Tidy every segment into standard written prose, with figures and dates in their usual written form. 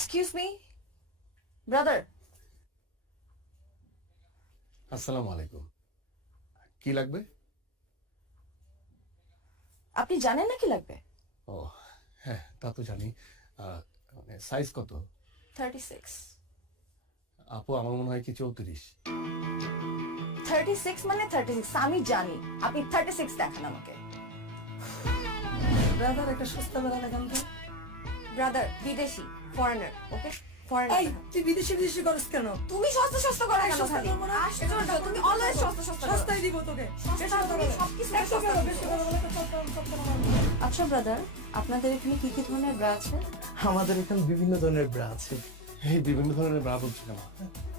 Excuse me brother. আসসালামু আলাইকুম। কি লাগবে? আপনি জানেন না কি লাগবে? ও হ্যাঁ, তা তো জানি। মানে সাইজ কত? 36। আপু আমার মনে হয় কি 34। 36 মানে 36, আমি জানি। আপনি 36 দেখান আমাকে। ব্রাদার একটা সস্তা বেলা লাগান তো। ব্রাদার বিদেশি, ফরেনার, ওকে? ফরেনার। এই তুই বিদেশি বিদেশি করিস কেন? তুমি সস্তা সস্তা করে কেন সস্তা খালি? করবো না। আশ্চর্য, তুমি অলওয়েজ সস্তা সস্তা করো। সস্তাই দিব তোকে। সস্তা বেশি কথা তুমি বলে। সবকিছু একশো সস্তা কেন? দিচ্ছ। বেশি কথা বলে তো সস্তা না। আচ্ছা ব্রাদার, আপনাদের এখানে কি কি ধরনের ব্রা আছে? আমাদের এখানে বিভিন্ন ধরনের ব্রা আছে। এই বিভিন্ন ধরনের ব্রা বলছি কেন?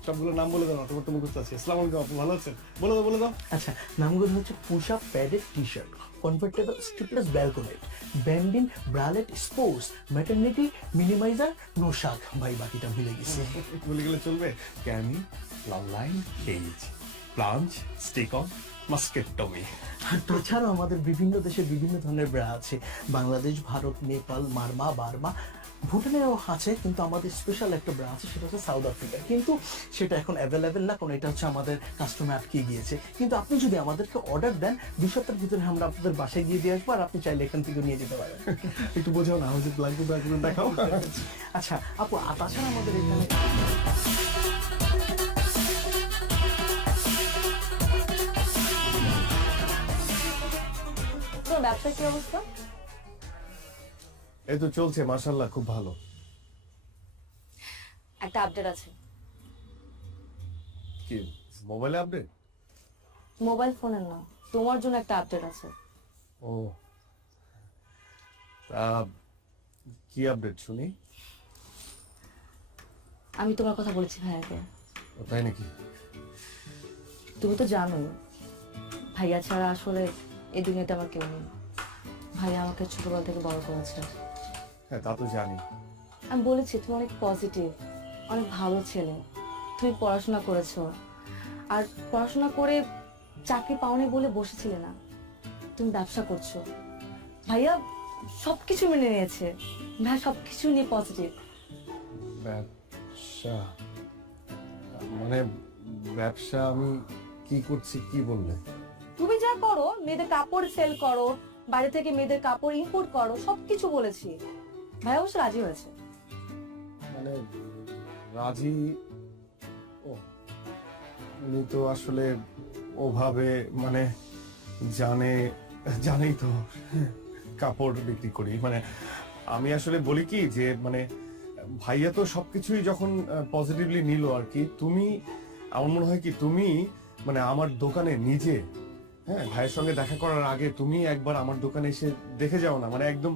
সবগুলো নাম বলে দাও না, তোমার তো মুখস্থ আছে। আসসালামু আলাইকুম আপু, ভালো আছেন? বলে দাও। আচ্ছা, নামগুলো হচ্ছে push up padded T shirt, convertible strapless balconette, bandeau bralette sports, maternity minimizer, নোশাক। ভাই বাকিটা ভুলে গেছি। বলে গেলে চলবে? Cami, long line, cage, plunge, stick on, mastectomy. আর তাছাড়াও আমাদের বিভিন্ন দেশে বিভিন্ন ধরনের ব্রা আছে। বাংলাদেশ, ভারত, নেপাল, মারমা, বার্মা, ভুটানেও আছে, কিন্তু আমাদের স্পেশাল একটা ব্রা আছে, সেটা হচ্ছে সাউথ আফ্রিকা। কিন্তু সেটা এখন অ্যাভেলেবেল না, কারণ এটা হচ্ছে আমাদের কাস্টমার আটকে গিয়েছে। কিন্তু আপনি যদি আমাদেরকে অর্ডার দেন, 2 সপ্তাহের ভিতরে আমরা আপনাদের বাসায় গিয়ে দিয়ে আসবো, আর আপনি চাইলে এখান থেকে নিয়ে যেতে পারেন। একটু বোঝাও না, আমার যে লাগবে ব্যাগগুলো দেখাও। আচ্ছা আপু, তাছাড়া আমাদের এখানে তোমার ব্যবসার কি অবস্থা? এই তো চলছে মাশাআল্লাহ, খুব ভালো। একটা আপডেট আছে। কি মোবাইলে আপডেট? মোবাইল ফোনের না, তোমার জন্য একটা আপডেট আছে। ও তা কি আপডেট শুনি? আমি তোমার কথা বলেছি ভাইয়াকে। ও তাই নাকি? তুমি তো জানোই ভাইয়া ছাড়া আসলে এই দুনিয়াতে আমার কেউ নেই। ভাইয়া আমাকে ছোটবেলা থেকে বড় করেছে। হ্যাঁ তা তো জানি। আমি বলেছি তুমি অনেক পজিটিভ, অনেক ভালো ছেলে। তুমি পড়াশোনা করেছো, আর পড়াশোনা করে চাকরি পাওনি বলে বসেছিলে না, তুমি ব্যবসা করছো। ভাইয়া সবকিছু মেনে নিয়েছে, ভাইয়া সবকিছু নিয়ে পজিটিভ। ব্যবসা মানে ব্যবসা আমি কি করছি কি বললে? তুমি যা করো, মেয়েদের কাপড় সেল করো, বাইরে থেকে মেয়েদের কাপড় ইম্পোর্ট করো, সবকিছু বলেছি। ভাইয়া অবশ্য রাজি হয়েছে। মানে রাজি? ও উনি তো আসলে ওভাবে মানে জানেই তো কাপড় বিক্রি করি। মানে আমি আসলে বলি কি যে মানে ভাইয়া তো সবকিছুই যখন পজিটিভলি নিল আর কি, তুমি আমার মনে হয় কি তুমি মানে আমার দোকানে নিজে, হ্যাঁ ভাইয়ের সঙ্গে দেখা করার আগে তুমি একবার আমার দোকানে এসে দেখে যাও না, মানে একদম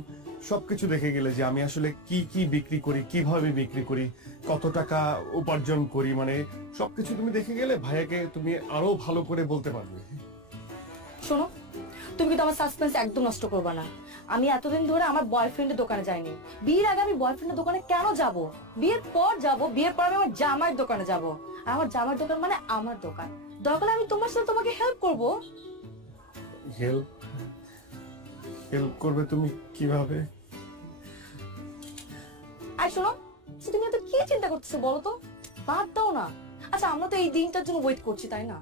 সবকিছু দেখে গেলে যে আমি আসলে কি কি বিক্রি করি, কিভাবে বিক্রি করি, কত টাকা উপার্জন করি, মানে সবকিছু তুমি দেখে গেলে ভাইয়াকে তুমি আরো ভালো করে বলতে পারবে। শোনো, তুমি কিন্তু আমার সাসপেন্স একদম নষ্ট করবে না। আমি এতদিন ধরে আমার বয়ফ্রেন্ডের দোকানে যাইনি। বিয়ের আগে আমি বয়ফ্রেন্ডের দোকানে কেন যাব? বিয়ের পর যাব, বিয়ের পর আমি আমার জামাইয়ের দোকানে যাব। আর আমার জামাইয়ের দোকান মানে আমার দোকান। দরকার আমি তোমার সাথে তোমাকে হেল্প করব। হেল্প করবে তুমি কিভাবে? আর শোনো, তুমি এত কি চিন্তা করতেছো বলো তো? বাদ দাও না। আচ্ছা, আমরা তো এই দিনটার জন্য ওয়েট করছি, তাই না?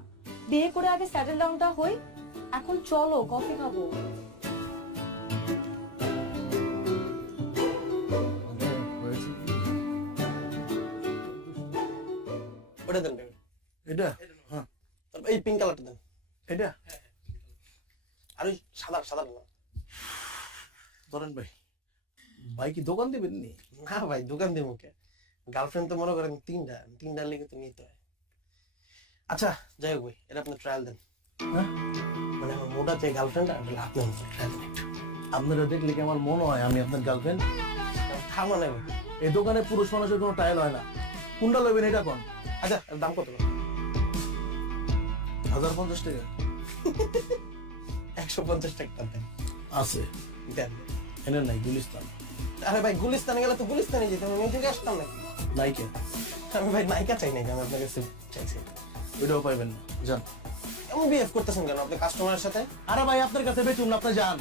বিয়ে করে আগে সেটেল ডাউনটা হই। এখন চলো কফি খাবো। ওটা দেন। এটা হ্যাঁ, তারপর এই পিঙ্ক কালারটা দেন। এটা আর ওই সাদা সাদা না। ধরেন ভাই, ভাই কি দোকান দিবেন নি? না ভাই, দোকান দিয়ে মুখে গার্লফ্রেন্ড তো মনে করেন তিনটা লেগে তো নিতে হয়। আচ্ছা যাই হোক ভাই, এটা আপনি ট্রায়াল দেন। হ্যাঁ, মানে আমার মোটা যে গার্লফ্রেন্ড আপনি ট্রায়াল দেন একটু। আপনারা দেখলে কি আমার মনে হয় আমি আপনার গার্লফ্রেন্ড? থামা নাই ভাই। এই দোকানে পুরুষ মানুষের কোনো ট্রায়াল হয় না। কোনটা লইবেন এটা কোন? আচ্ছা, এর দাম কত? 1050 টাকা 150 টাকা দেন। আছে, দেন। এনে নাই গুলিস্তান। আরে ভাই, গুলিস্তানে গেলে তো গুলিস্তানে যেতে হবে, থেকে আসতাম নাকি? নাইকে আমি ভাই নায়িকা চাই নাকি? আমি আপনার কাছে চাইছি। ওইটাও পাইবেন না, যান। এমন বিহেভ করতেছেন কেন আপনি কাস্টমারের সাথে? আরে ভাই আপনার কাছে বেচুন না, আপনি যান।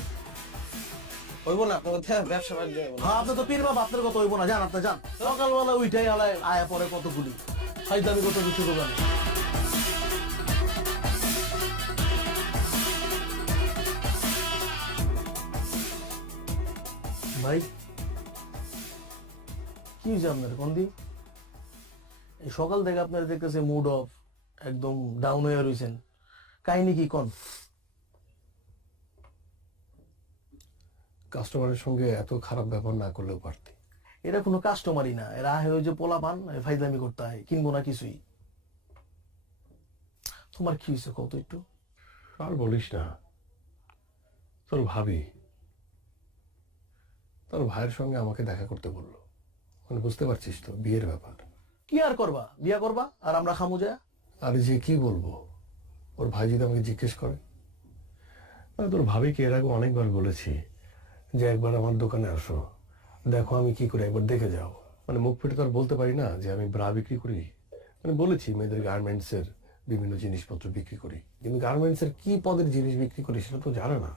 হইব না আপনার কথা ব্যবসা বাণিজ্য হইব না। হ্যাঁ আপনি তো পীর বাবা, আপনার কথা হইব না, জান আপনি যান। সকালবেলা উইটাই আলায় আয়া পরে কতগুলি ফাইদামি কত কিছু দোকানে। ভাই কি হয়েছে আপনার কন্দি? এই সকাল থেকে আপনার দেখতেছে মুড অফ, একদম ডাউন হয়ে রয়েছেন, কাহিনী কি কোন? কাস্টমারের সঙ্গে এত খারাপ ব্যবহার না করলেও পারতি। এরা কোনো কাস্টমারই না, এরা আহে ওই যে পোলা পান ফাইদামি করতে হয়, কিনবো না কিছুই। তোমার কি হয়েছে কত একটু? আর বলিস না, তোর ভাবি তোর ভাইয়ের সঙ্গে আমাকে দেখা করতে বললো। মানে বুঝতে পারছিস তো, বিয়ের ব্যাপার। কি আর করবা, বিয়া করবা আর আমরা খামু যা? আর যে কি বলবো, ওর ভাই যদি আমাকে জিজ্ঞেস করে। মানে তোর ভাবিকে এর আগে অনেকবার বলেছি যে একবার আমার দোকানে আসো, দেখো আমি কি করি, একবার দেখে যাও। মানে মুখ ফুটে তো আর বলতে পারি না যে আমি ব্রা বিক্রি করি। মানে বলেছি মেয়েদের গার্মেন্টস এর বিভিন্ন জিনিসপত্র বিক্রি করি, কিন্তু গার্মেন্টস এর কি পদের জিনিস বিক্রি করি সেটা তো জানে না,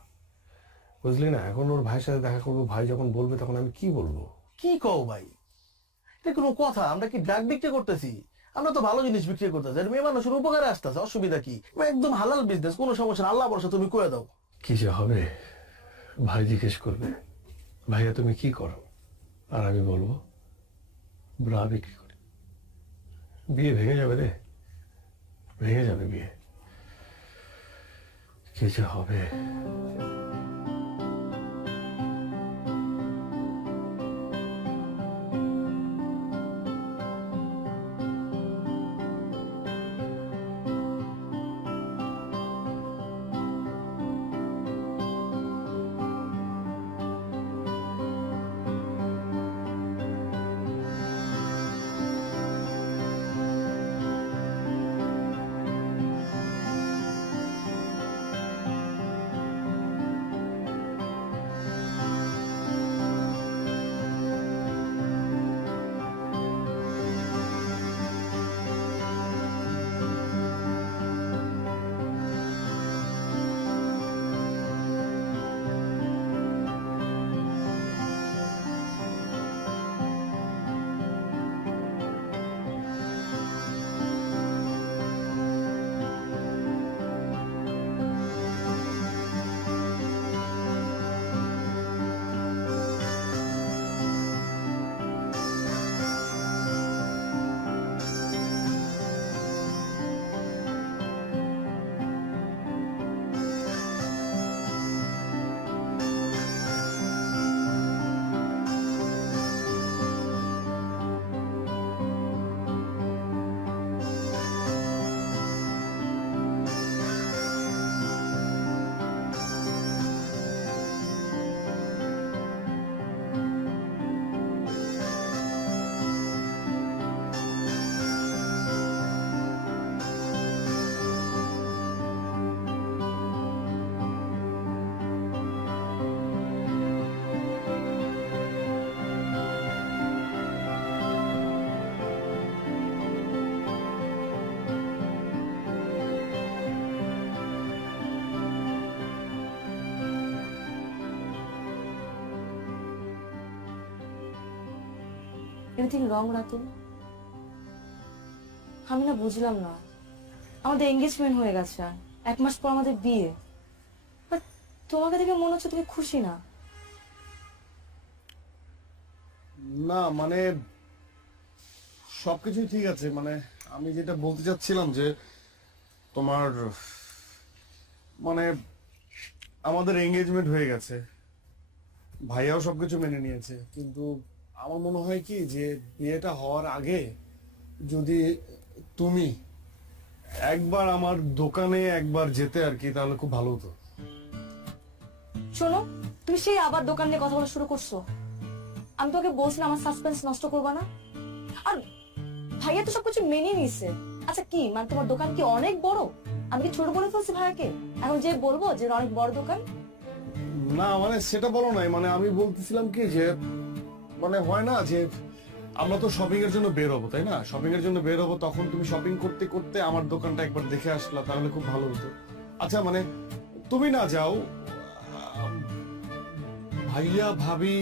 বুঝলি না। এখন ওর ভাইয়ের সাথে দেখা করবো, ভাই যখন বলবে তখন আমি কি বলবো? কি কও ভাই, এটা কোনো কথা? আমরা কি ড্রাগ বিক্রি করতেছি? আমরা তো ভালো জিনিস বিক্রি করতেছি, আর মেয়ে মানুষের উপকারে আসতেছে, অসুবিধা কি? একদম হালাল বিজনেস, কোনো সমস্যা না, আল্লাহ ভরসা, তুমি কয়ে দাও। কি যে হবে, ভাই জিজ্ঞেস করবে ভাইয়া তুমি কি করো, আর আমি বলবো ব্রা বিক্রি করি। বিয়ে ভেঙে যাবে রে, ভেঙে যাবে বিয়ে। কি যে হবে। Anything wrong Ratul? আমি না বুঝলাম না, আমাদের এঙ্গেজমেন্ট হয়ে গেছে, 1 মাস পর আমাদের বিয়ে, বাট তোমাকে দেখে মনে হচ্ছে তুমি খুশি না। না মানে সবকিছুই ঠিক আছে, মানে আমি যেটা বলতে চাচ্ছিলাম যে তোমার মানে আমাদের এঙ্গেজমেন্ট হয়ে গেছে, ভাইয়াও সবকিছু মেনে নিয়েছে, কিন্তু আমার মনে হয় কি যে বিয়েটা হওয়ার আগে যদি তুমি একবার আমার দোকানে একবার যেতে আর কি, তাহলে খুব ভালো হতো। শোনো, তুমি সেই আবার দোকান নিয়ে কথা বলা শুরু করছো। আমি তোকে বলছিলাম আমার সাসপেন্স নষ্ট করবা না, আর ভাইয়া তো সবকিছু মেনে নিছে। আচ্ছা কি মানে তোমার দোকান কি অনেক বড়? আমি কি ছোট বলে ফেলছি ভাইয়াকে? এখন যে বলবো যে অনেক বড় দোকান? না মানে সেটা বলো নাই, মানে আমি বলতেছিলাম কি যে মানে হয় না যে আমরা তো শপিং এর জন্য বের হবো, তাই না? শপিং এর জন্য বের হবো, তখন তুমি শপিং করতে করতে আমার দোকানটা একবার দেখে আসলা, তাহলে খুব ভালো হতো। আচ্ছা মানে তুমি না যাও, ভাইয়া ভাবি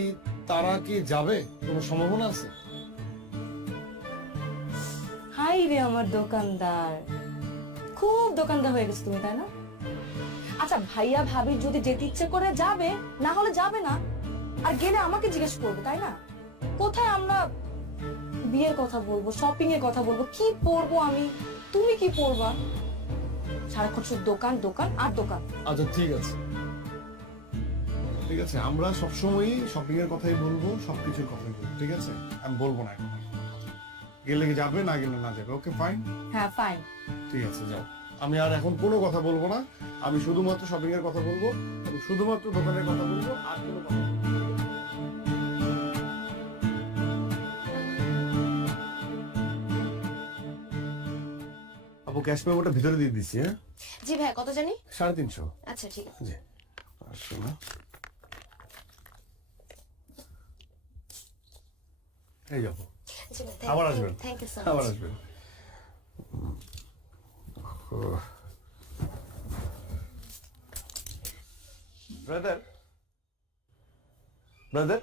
তারা কি যাবে, কোনো সম্ভাবনা আছে? হাই রে আমার দোকানদার, খুব দোকানদার হয়ে গেছে তুমি, তাই না? আচ্ছা, ভাইয়া ভাবির যদি যেতে ইচ্ছে করে যাবে, না হলে যাবে না। আর গেলে আমাকে জিজ্ঞেস করবে, তাই না? কোথায় আমরা বিয়ের কথা বলবো, শপিং এর কথা বলবো, কি পরবো আমি, তুমি কি পরবা? সারাক্ষণ শুধু দোকান দোকান আর দোকান। আচ্ছা ঠিক আছে, ঠিক আছে, আমরা সবসময়ই শপিং এর কথাই বলবো, সবকিছুর কথাই বলবো, ঠিক আছে? আমি বলবো না এখন। গেলে কি যাবে, না গেলে না যাবে। ওকে ফাইন, হ্যাঁ ফাইন। ঠিক আছে, যাও। আমি আর এখন কোনো কথা বলবো না, আমি শুধুমাত্র শপিং এর কথা বলবো এবং শুধুমাত্র দোকানের কথা বলবো, আর কোনো কথা বলবো না। আপু ক্যাশ মেমোটা ভিতরে দিয়ে দিচ্ছি। হ্যাঁ, জি ভাই, কত জানি? 350। আচ্ছা ঠিক আছে। জি, আসো না, এই যাবো। জি ভাই, আবার আসবেন, থ্যাংক ইউ সো আবার মাচ। আসবেন। ব্রাদার, ব্রাদার,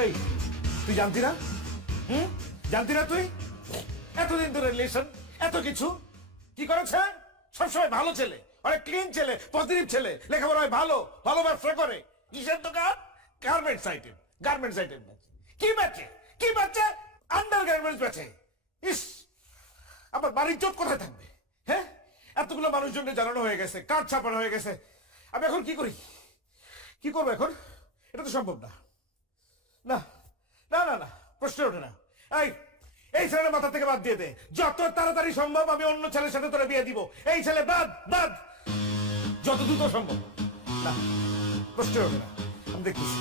এই তুই জানতি না? জানতি না তুই? এতদিন ধরে রিলেশন, এত কিছু কি করেছে? সবসময় ভালো ছেলে, অনেক ক্লিন ছেলে, পজিটিভ ছেলে, লেখাপড়ায় ভালো, ভালো ব্যবসা করে। কিসের দোকান? গার্মেন্টস আইটেম, গার্মেন্টস আইটেম কি বেচে? কি বেচে? আন্ডার গার্মেন্টস বেচে। ইস, আমার বাড়ির চোট কোথায় থাকবে? হ্যাঁ, এতগুলো মানুষজনকে জানানো হয়ে গেছে, কার্ড ছাপানো হয়ে গেছে। আমি এখন কি করি? কি করবো এখন? এটা তো সম্ভব না। না না না না, প্রশ্ন ওঠে না। এই এই ছেলের মাথা থেকে বাদ দিয়ে দে, যত তাড়াতাড়ি সম্ভব আমি অন্য ছেলের সাথে তোরে বিয়ে দিব। এই ছেলে বাদ, বাদ, যত দ্রুত সম্ভব। না, প্রশ্ন ওঠে না। আমি দেখতেছি,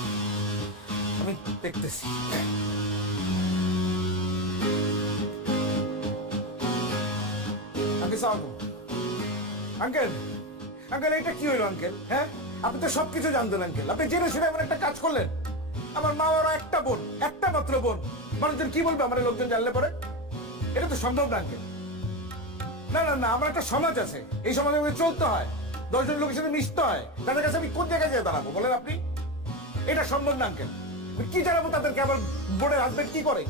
আমি দেখতেছি। আঙ্কেল সালাম। আঙ্কেল, আঙ্কেল এটা কি হইলো আঙ্কেল? হ্যাঁ, আপনি তো সবকিছু জানতেন আঙ্কেল, আপনি জেনে শুনে এমন একটা কাজ করলেন। আমার মা ওরা একটা বোন, একটা মাত্র বোন, মানুষজন কি বলবে আমার লোকজন জানলে পরে? এটা তো সম্ভব না আঙ্কেল। না না না, আমার একটা সমাজ আছে, এই সমাজে আমাকে চলতে হয়, 10 জন লোকের সাথে মিশতে হয়, তাদের কাছে আমি কোন জায়গায় যেয়ে দাঁড়াবো বলেন আপনি? এটা সম্ভব না আঙ্কেল। কি জানাবো তাদেরকে আমার বোনের হাজবেন্ড কি করে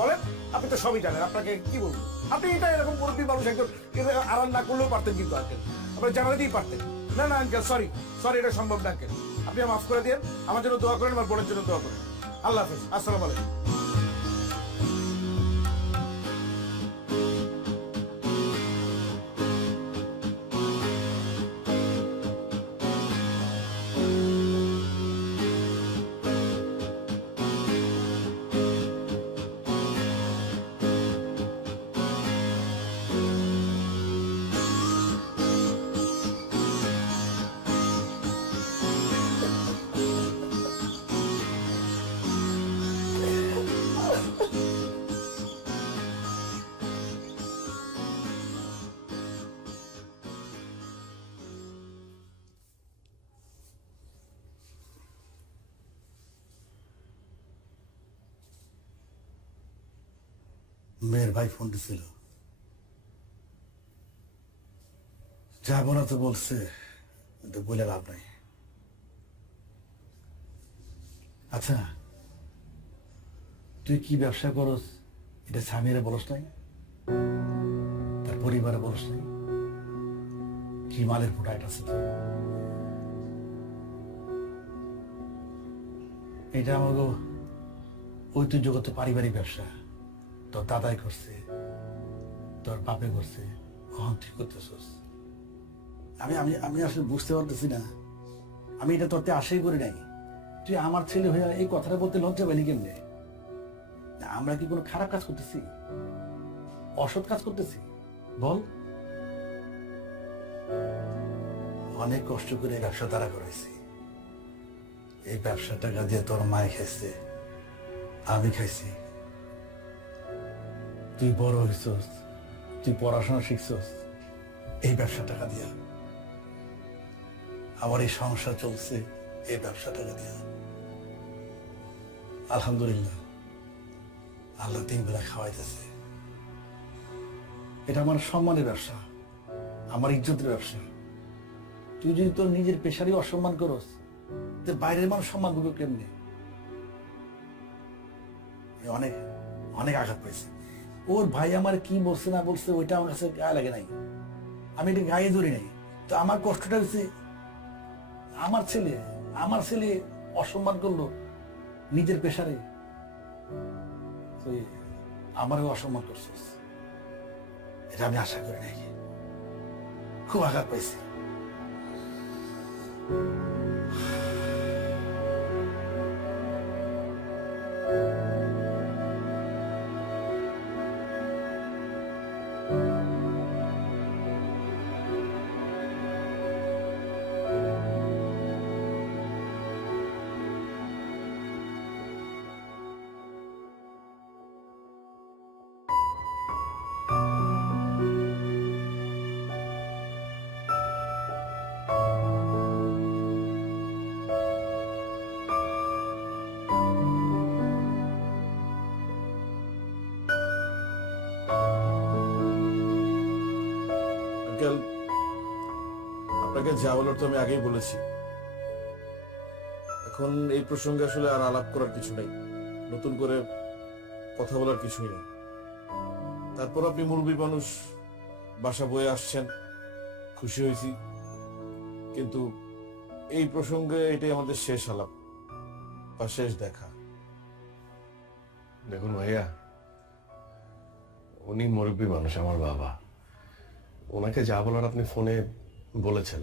বলেন? আপনি তো সবই জানেন, আপনাকে কি বলবো? আপনি এটা এরকম মুরব্বী মানুষ একজন আড়াল না করলেও পারতেন কিন্তু আঙ্কেল, আপনার জানাতেই পারতেন। না না আঙ্কেল, সরি সরি, এটা সম্ভব না আঙ্কেল। আপনি মাফ করে দিন, আমার জন্য দোয়া করেন, আমার বোনের জন্য দোয়া করেন। আল্লাহ হাফেজ, আসসালামু আলাইকুম। মেয়ের ভাই ফোন দিছিল, যাবো না তো বলছে, কিন্তু বলে লাভ নাই। আচ্ছা, তুই কি ব্যবসা করস এটা স্বামীরে বলস নাই, তার পরিবারে বলস নাই? কি মালের প্রোডাক্ট আছে তো? এটা আমাকে ঐতিহ্যগত পারিবারিক ব্যবসা। তোর দাদাই করছে, তোর বাপে করছে, কখন তুই করতেছস? আমি আমি আমি আসলে বুঝতে পারতেছি না, আমি এটা তোরতে আশাই করি নাই। তুই আমার ছেলে হয়ে এই কথাটা বলতে লজ্জা পেলি কেমনে? আমরা কি কোনো খারাপ কাজ করতেছি, অসৎ কাজ করতেছি বল? ও অনেক কষ্ট করে এই ব্যবসা দাঁড়া করাইছি। এই ব্যবসা টাকা দিয়ে তোর মায় খাইছে, আমি খাইছি। তুই বড় হইছস, তুই পড়াশোনা শিখছস এই ব্যবসা টাকা দিয়া। আমার এই সংসার চলছে এই ব্যবসা টাকা দিয়া। আলহামদুলিল্লাহ, আল্লাহ 3 বেলা খাওয়াইতেছে। এটা আমার সম্মানের ব্যবসা, আমার ইজ্জতের ব্যবসা। তুই যদি তোর নিজের পেশারই অসম্মান করস, তো বাইরের মানুষ সম্মান করবে কেমনি? আমি অনেক অনেক আঘাত পাইছি। ওর ভাই আমার কি বলছে না বলছে ওইটা আমার কাছে গায়ে লাগে নাই, আমি এটা গায়ে ধরি নাই। তো আমার কষ্টটা হচ্ছে আমার ছেলে অসম্মান করলো নিজের পেশারে, তুই আমারও অসম্মান করছিস, এটা আমি আশা করি নাই। খুব আঘাত পাইছি। আঙ্কেল, আপনাকে যা বলার তো আমি আগেই বলেছি। এখন এই প্রসঙ্গে আসলে আর আলাপ করার কিছু নেই, নতুন করে কথা বলার কিছুই নেই। তারপর আপনি মুরব্বী মানুষ, বাসা বয়ে আসছেন, খুশি হয়েছি। কিন্তু এই প্রসঙ্গে এটাই আমাদের শেষ আলাপ বা শেষ দেখা। দেখুন ভাইয়া, উনি মুরব্বী মানুষ, আমার বাবা। ওনাকে যা বলার আপনি ফোনে বলেছেন,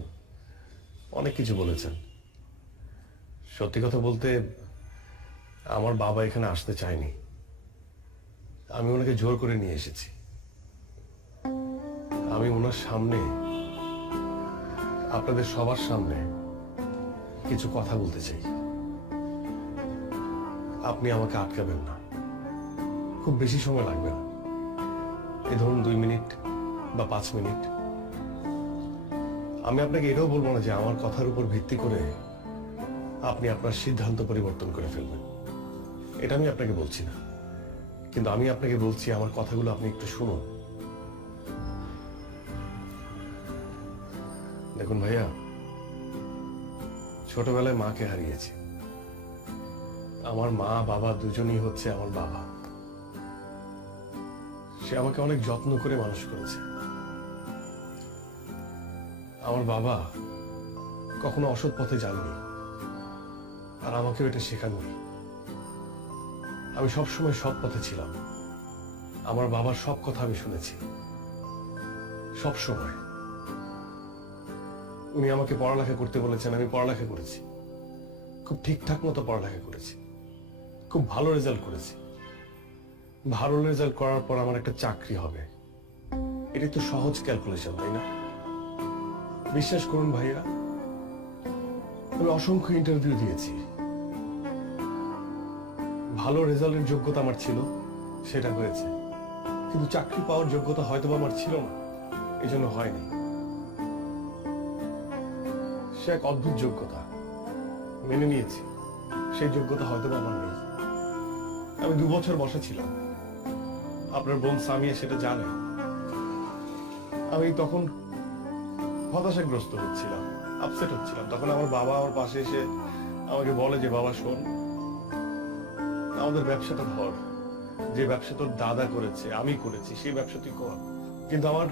অনেক কিছু বলেছেন। সত্যি কথা বলতে আমার বাবা এখানে আসতে চায়নি, আমি ওনাকে জোর করে নিয়ে এসেছি। আমি ওনার সামনে, আপনাদের সবার সামনে কিছু কথা বলতে চাই। আপনি আমাকে আটকাবেন না, খুব বেশি সময় লাগবে না, এই ধরুন 2 মিনিট বা 5 মিনিট। আমি আপনাকে এটাও বলবো না যে আমার কথার উপর ভিত্তি করে আপনি আপনার সিদ্ধান্ত পরিবর্তন করে ফেলবেন, এটা আমি আপনাকে বলছি না। কিন্তু আমি আপনাকে বলছি, আমার কথাগুলো আপনি একটু শুনুন। দেখুন ভাইয়া, ছোটবেলায় মাকে হারিয়েছি। আমার মা বাবা দুজনই হচ্ছে আমার বাবা। সে আমাকে অনেক যত্ন করে মানুষ করেছে। আমার বাবা কখনো অসৎ পথে যাননি, আর আমাকেও এটা শেখাননি। আমি সবসময় সৎ পথে ছিলাম। আমার বাবার সব কথা আমি শুনেছি, সব সময়। উনি আমাকে পড়ালেখা করতে বলেছেন, আমি পড়ালেখা করেছি, খুব ঠিকঠাক মতো পড়ালেখা করেছি, খুব ভালো রেজাল্ট করেছি। ভালো রেজাল্ট করার পর আমার একটা চাকরি হবে, এটি তো সহজ ক্যালকুলেশন, তাই না? বিশ্বাস করুন ভাইয়া, আমি অসংখ্য ইন্টারভিউ দিয়েছি। ভালো রেজাল্টের যোগ্যতা আমার ছিল, সেটা হয়েছে। কিন্তু চাকরি পাওয়ার যোগ্যতা হয়তো আমার ছিল না, এই জন্য হয়নি। সে এক অদ্ভুত যোগ্যতা, মেনে নিয়েছি। সেই যোগ্যতা হয়তো আমার নেই। আমি 2 বছর বসা ছিলাম, আপনার বোন সামিয়া সেটা জানে। আমি তখন হতাশাগ্রস্ত হচ্ছিলাম, আপসেট হচ্ছিলাম। তখন আমার বাবা আমার পাশে এসে আমাকে বলে যে, বাবা শোন, আমাদের ব্যবসাটা ধর, যে ব্যবসা তোর দাদা করেছে, আমি করেছি, সেই ব্যবসা তুই কর। কিন্তু আমার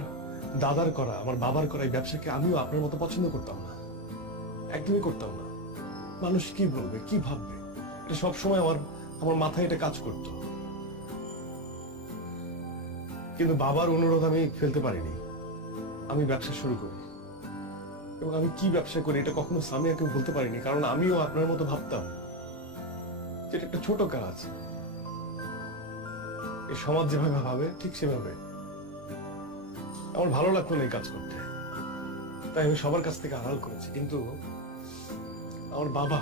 দাদার করা, আমার বাবার করা এই ব্যবসাকে আমিও আপনার মতো পছন্দ করতাম না, একদমই করতাম না। মানুষ কি বলবে, কি ভাববে, এটা সবসময় আমার মাথায় এটা কাজ করত। কিন্তু বাবার অনুরোধ আমি ফেলতে পারিনি। আমি ব্যবসা শুরু করি, এবং আমি কি ব্যবসা করি এটা কখনো সামিয়াকে বলতে পারিনি, কারণ আমিও আপনার মতো ভাবতাম যেটা একটা ছোট কাজ। এই সমাজ যেভাবে ভাবে ঠিক সেভাবে। আমার ভালো লাগতো না এই কাজ করতে। তাই আমি সবার কাছ থেকে আড়াল করেছি, কিন্তু আমার বাবা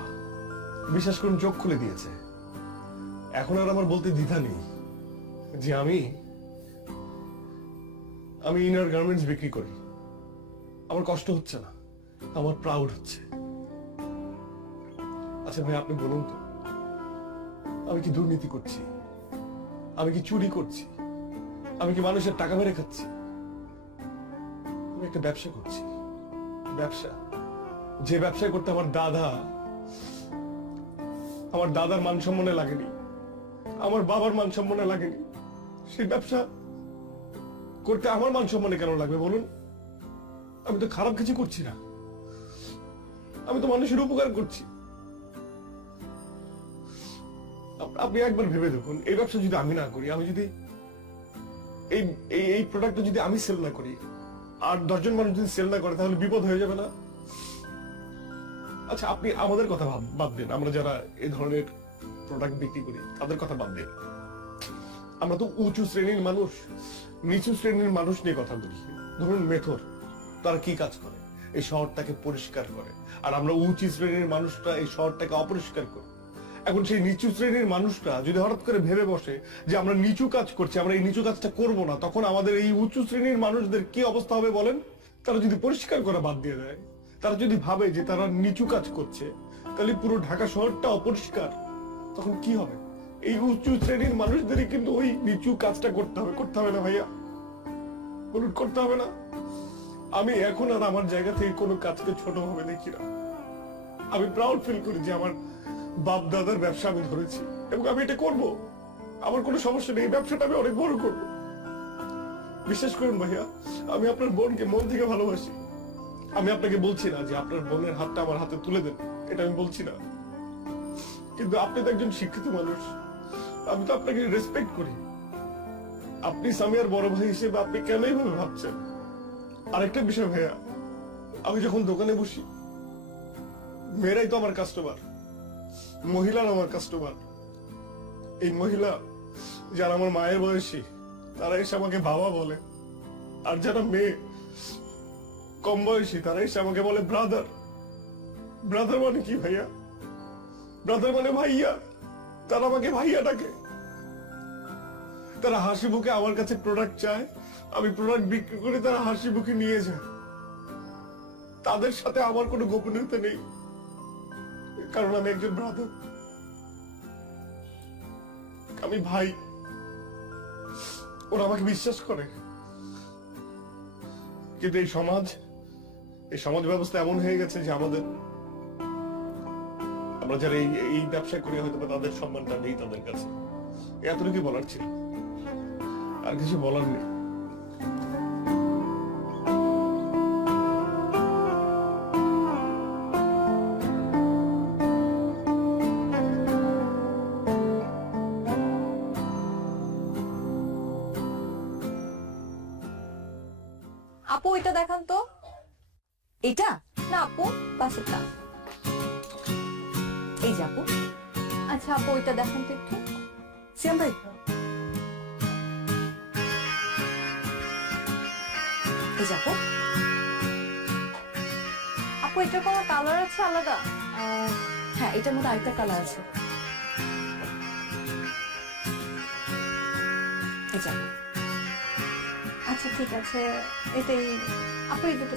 বিশ্বাস করুন চোখ খুলে দিয়েছে। এখন আর আমার বলতে দ্বিধা নেই যে আমি ইনার গার্মেন্টস বিক্রি করি। আমার কষ্ট হচ্ছে না, আমার প্রাউড হচ্ছে। আচ্ছা ভাই, আপনি বলুন তো, আমি কি দুর্নীতি করছি? আমি কি চুরি করছি? আমি কি মানুষের টাকা মেরে খাচ্ছি? আমি একটা ব্যবসা করছি, ব্যবসা, যে ব্যবসা করতে আমার দাদার মান সম্মানে লাগেনি, আমার বাবার মান সম্মানে লাগেনি, সেই ব্যবসা করতে আমার মান সম্মানে কেন লাগবে বলুন? আমি তো খারাপ কিছু করছি না, আমি তো মানুষের উপকার করছি। আপনি একবার ভেবে দেখুন, এই ব্যবসা যদি আমি না করি, আমি যদি এই প্রোডাক্টটা যদি আমি সেল না করি, আর 10 জন মানুষ যদি সেল না করে, তাহলে বিপদ হয়ে যাবে না? আচ্ছা, আপনি আমাদের কথা বাদ দেন, আমরা যারা এই ধরনের প্রোডাক্ট বিক্রি করি তাদের কথা বাদ দেন। আমরা তো উঁচু শ্রেণীর মানুষ, নিচু শ্রেণীর মানুষ নিয়ে কথা বলি। ধরুন মেথর, তারা কি কাজ করে? এই শহরটাকে পরিষ্কার করে। আর আমরা উঁচু শ্রেণীর মানুষরা এই শহরটাকে অপরিষ্কার করি। এখন সেই নিচু শ্রেণীর মানুষরা যদি হঠাৎ করে ভেবে বসে যে আমরা নিচু কাজ করছি, আমরা এই নিচু কাজটা করব না, তখন আমাদের এই উঁচু শ্রেণীর মানুষদের কি অবস্থা হবে বলেন? তারা যদি পরিষ্কার করা বাদ দিয়ে দেয়, তারা যদি ভাবে যে তারা নিচু কাজ করছে, তাহলে পুরো ঢাকা শহরটা অপরিষ্কার, তখন কি হবে? এই উঁচু শ্রেণীর মানুষদেরই কিন্তু ওই নিচু কাজটা করতে হবে না ভাইয়া? বলুন, করতে হবে না? আমি এখন আর আমার জায়গা থেকে কোনো কাজকে ছোট ভাবে দেখি না। আমি প্রাউড ফিল করি যে আমার বাপ দাদার ব্যবসা আমি ধরেছি, এবং আমি এটা করব। আমার কোনো সমস্যা নেই, এই ব্যবসাটা আমি অনেক বড় করব। বিশ্বাস করুন ভাইয়া, আমি আপনার বোনকে মন থেকে ভালোবাসি। আমি আপনাকে বলছি না যে আপনার বোনের হাতটা আমার হাতে তুলে দেন, এটা আমি বলছি না। কিন্তু আপনি তো একজন শিক্ষিত মানুষ, আমি তো আপনাকে রেসপেক্ট করি। আপনি সামিয়ার বড় ভাই হিসেবে আপনি কেন এইভাবে ভাবছেন? আরেকটা বিষয় ভাইয়া, আমি যখন দোকানে বসি, মেয়েরাই তো আমার কাস্টমার, মহিলারা আমার কাস্টমার। এই মহিলা যারা আমার মায়ের বয়সী, তারা এসে আমাকে বাবা বলে। আর যারা মেয়ে কম বয়সী, তারা এসে আমাকে বলে ব্রাদার। ব্রাদার মানে কি ভাইয়া? ব্রাদার মানে ভাইয়া। তারা আমাকে ভাইয়া ডাকে। তারা হাসি মুখে আমার কাছে প্রোডাক্ট চায়, আমি প্রোডাক্ট বিক্রি করে তারা হাসি মুখে নিয়ে যায়। তাদের সাথে আমার কোনো গোপনীয়তা নেই, কারণ আমি একজন ব্রাদার, আমি ভাই। ওরা আমাকে বিশ্বাস করে। কিন্তু এই সমাজ ব্যবস্থা এমন হয়ে গেছে যে আমরা যারা এই ব্যবসা করি, হয়তো তাদের সম্মানটা নেই তাদের কাছে। এতটুকু বলার ছিল, আর কিছু বলার নেই। আপু এটা দেখান তো। এটা না আপু, পাশেরটা। এই যে আপু। আচ্ছা আপু এটা দেখান তো একটু। শ্যাম ভাই, এই যে আপু। আপু এটার কোনো কালার আছে আলাদা? হ্যাঁ, এটার মধ্যে আরেকটা কালার আছে। এই যে আপু। আচ্ছা ঠিক আছে, এটাই আপু, এই দুটো